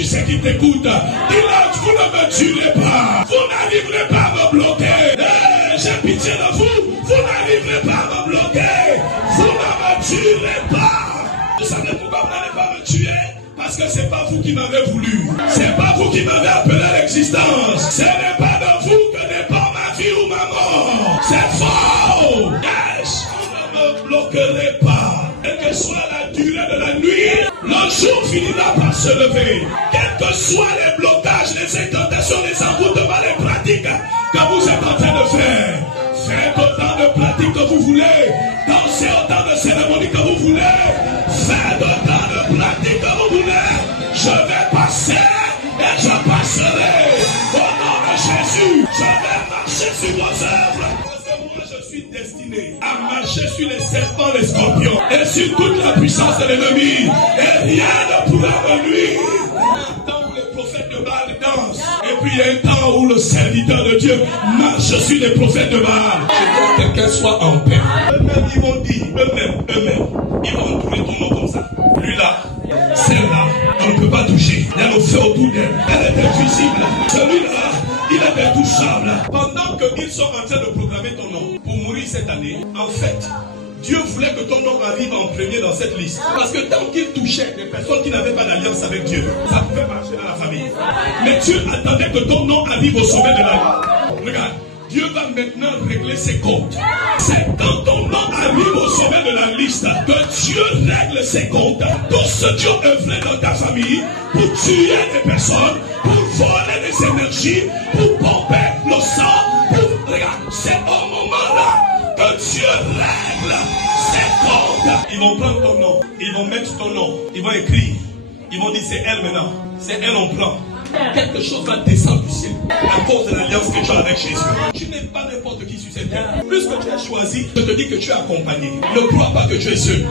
Tu sais qui t'écoute. Dis-leur, vous ne me tuerez pas. Vous n'arriverez pas à me bloquer. J'ai pitié de vous. Vous n'arriverez pas à me bloquer. Vous ne me tuerez pas. Vous savez pourquoi vous n'allez pas me tuer? Parce que c'est pas vous qui m'avez voulu. C'est pas vous qui m'avez appelé à l'existence. Ce n'est pas de vous que dépend ma vie ou ma mort. C'est faux. Yes. Vous ne me bloquerez pas. Quelle que soit la durée de la nuit, le jour finira par se lever. Quels que soient les blocages, les incantations, les envoûtements, les pratiques que vous êtes en train de faire. Faites autant de pratiques que vous voulez. Dansez autant de cérémonies que vous voulez. Faites autant de pratiques que vous voulez. Je vais passer et je passerai. Au nom de Jésus, je vais marcher sur vos œuvres. Parce que moi, je suis destiné à marcher sur les serpents, les scorpions et sur toute la puissance de l'ennemi. Et rien ne pourra me nuire. Un temps où les prophètes de Baal dansent. Et puis il y a un temps où le serviteur de Dieu marche sur les prophètes de Baal. Je veux que quelqu'un soit en paix. Eux-mêmes, ils vont dire, eux-mêmes, ils vont entourer ton nom comme ça. Lui là, celle-là, on ne peut pas toucher. Il y a le feu autour d'elle. Elle est invisible. Celui-là, il est intouchable. Pendant qu'ils sont en train de proclamer ton nom pour mourir cette année, en fait, Dieu voulait que ton nom arrive en premier dans cette liste. Parce que tant qu'il touchait des personnes qui n'avaient pas d'alliance avec Dieu, ça pouvait marcher dans la famille. Mais Dieu attendait que ton nom arrive au sommet de la liste. Regarde, Dieu va maintenant régler ses comptes. C'est quand ton nom arrive au sommet de la liste que Dieu règle ses comptes. Tout ce Dieu œuvrait dans ta famille pour tuer des personnes, pour voler des énergies, pour pomper le sang. Regarde, c'est au moment-là que Dieu règle ses comptes. Ils vont prendre ton nom, ils vont mettre ton nom, ils vont écrire, ils vont dire c'est elle maintenant, c'est elle on prend. Quelque chose va descendre du ciel à cause de l'alliance que tu as avec Jésus. Tu n'es pas n'importe qui sur cette terre. Plus que tu as choisi, je te dis que tu es accompagné. Ne crois pas que tu es seul.